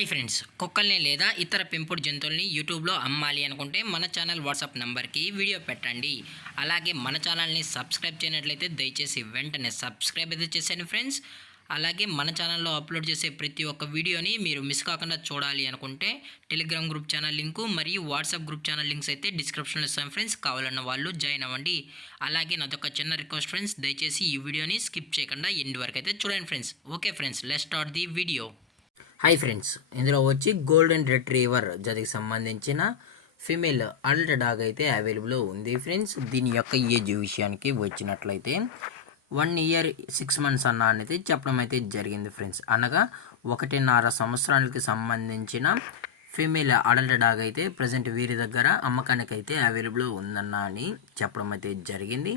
Hi friends, కుక్కల్ని లేదా ఇతర పెంపుడు జంతువుల్ని యూట్యూబ్లో అమ్మాలి అనుకుంటే మన ఛానల్ వాట్సాప్ నెంబర్కి వీడియో పెట్టండి. అలాగే మన ఛానల్ని సబ్స్క్రైబ్ చేయనట్లయితే దయచేసి వెంటనే సబ్స్క్రైబ్ అయితే చేసేయండి ఫ్రెండ్స్. అలాగే మన ఛానల్లో అప్లోడ్ చేసే ప్రతి ఒక్క వీడియోని మీరు మిస్ కాకుండా చూడాలి అనుకుంటే టెలిగ్రామ్ గ్రూప్ ఛానల్ లింకు మరియు వాట్సాప్ గ్రూప్ ఛానల్ లింక్స్ అయితే డిస్క్రిప్షన్లో ఇస్తాను ఫ్రెండ్స్. కావాలన్న వాళ్ళు జాయిన్ అవ్వండి. అలాగే నాదొక చిన్న రిక్వెస్ట్ ఫ్రెండ్స్, దయచేసి ఈ వీడియోని స్కిప్ చేయకుండా ఎండ్ వరకు అయితే చూడండి friends. Okay friends, let's start the video. Hi friends, ఇందులో వచ్చి గోల్డెన్ రిట్రీవర్ జాతికి సంబంధించిన ఫీమేల్ అడల్ట్ డాగ్ అయితే అవైలబుల్ ఉంది ఫ్రెండ్స్. దీని యొక్క ఏజ్ విషయానికి వచ్చినట్లయితే 1 year 6 months అన్న అనేది చెప్పడం అయితే జరిగింది ఫ్రెండ్స్. అనగా 1.5 సంవత్సరాలకి సంబంధించిన ఫీమేల్ అడల్ట్ డాగ్ అయితే ప్రజెంట్ వీరి దగ్గర అమ్మకానికి అయితే అవైలబుల్ ఉందన్న అని చెప్పడం అయితే జరిగింది.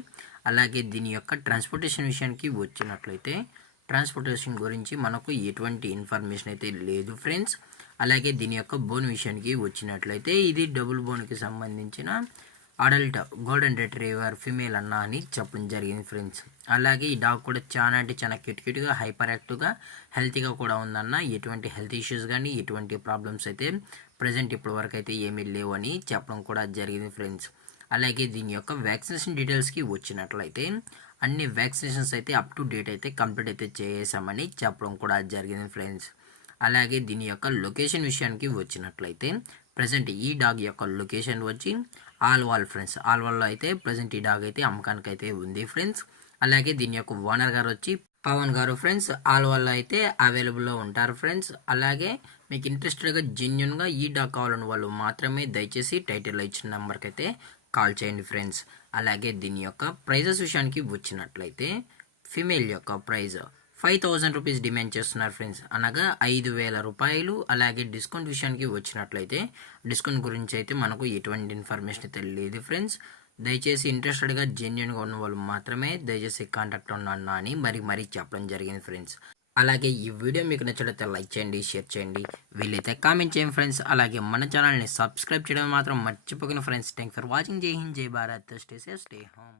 అలాగే దీని యొక్క ట్రాన్స్పోర్టేషన్ విషయానికి వచ్చినట్లయితే ట్రాన్స్పోర్టేషన్ గురించి మనకు ఎటువంటి ఇన్ఫర్మేషన్ అయితే లేదు ఫ్రెండ్స్. అలాగే దీని యొక్క బోన్ విషయానికి వచ్చినట్లయితే ఇది డబుల్ బోన్కి సంబంధించిన అడల్ట్ గోల్డెన్ రిట్రీవర్ ఫీమేల్ అన్న అని చెప్పడం జరిగింది ఫ్రెండ్స్. అలాగే ఈ డాగ్ కూడా చాలా అంటే చాలా క్యూట్గా హైపర్ యాక్టివ్గా హెల్తీగా కూడా ఉందన్న. ఎటువంటి హెల్త్ ఇష్యూస్ కానీ ఎటువంటి ప్రాబ్లమ్స్ అయితే ప్రజెంట్ ఇప్పటి వరకు అయితే ఏమీ లేవు అని చెప్పడం కూడా జరిగింది ఫ్రెండ్స్. అలాగే దీని యొక్క వ్యాక్సినేషన్ డీటెయిల్స్కి వచ్చినట్లయితే అన్ని వ్యాక్సినేషన్స్ అయితే అప్ టు డేట్ అయితే కంప్లీట్ అయితే చేసామని చెప్పడం కూడా జరిగింది ఫ్రెండ్స్. అలాగే దీని యొక్క లొకేషన్ విషయానికి వచ్చినట్లయితే ప్రజెంట్ ఈ డాగ్ యొక్క లొకేషన్ వచ్చి ఆల్వాల్ ఫ్రెండ్స్. ఆల్వాల్లో అయితే ప్రజెంట్ ఈ డాగ్ అయితే అమ్మకానికి అయితే ఉంది ఫ్రెండ్స్. అలాగే దీని యొక్క ఓనర్ గారు వచ్చి పవన్ గారు ఫ్రెండ్స్. ఆల్వాల్లో అయితే అవైలబుల్లో ఉంటారు ఫ్రెండ్స్. అలాగే మీకు ఇంట్రెస్టెడ్గా జెన్యున్గా ఈ డాగ్ కావాలని వాళ్ళు మాత్రమే దయచేసి టైటిల్లో ఇచ్చిన నెంబర్కి అయితే కాల్ చేయండి ఫ్రెండ్స్. అలాగే దీని యొక్క ప్రైజెస్ విషయానికి వచ్చినట్లయితే ఫీమేల్ యొక్క ప్రైజ్ 5,000 రూపీస్ డిమాండ్ చేస్తున్నారు ఫ్రెండ్స్, అనగా 5,000 రూపాయలు. అలాగే డిస్కౌంట్ విషయానికి వచ్చినట్లయితే డిస్కౌంట్ గురించి అయితే మనకు ఎటువంటి ఇన్ఫర్మేషన్ అయితే లేదు ఫ్రెండ్స్. దయచేసి ఇంట్రెస్టెడ్గా జెన్యున్గా ఉన్న వాళ్ళు మాత్రమే దయచేసి కాంటాక్ట్ ఉన్నా అని మరీ చెప్పడం జరిగింది ఫ్రెండ్స్. అలాగే ఈ వీడియో మీకు నచ్చినట్లయితే లైక్ చేయండి, షేర్ చేయండి, వీలైతే కామెంట్ చేయండి ఫ్రెండ్స్. అలాగే మన ఛానల్ని సబ్స్క్రైబ్ చేయడం మాత్రం మర్చిపోకండి ఫ్రెండ్స్. Thank for watching. జై హింద్, జై Bharat, stay safe, stay home.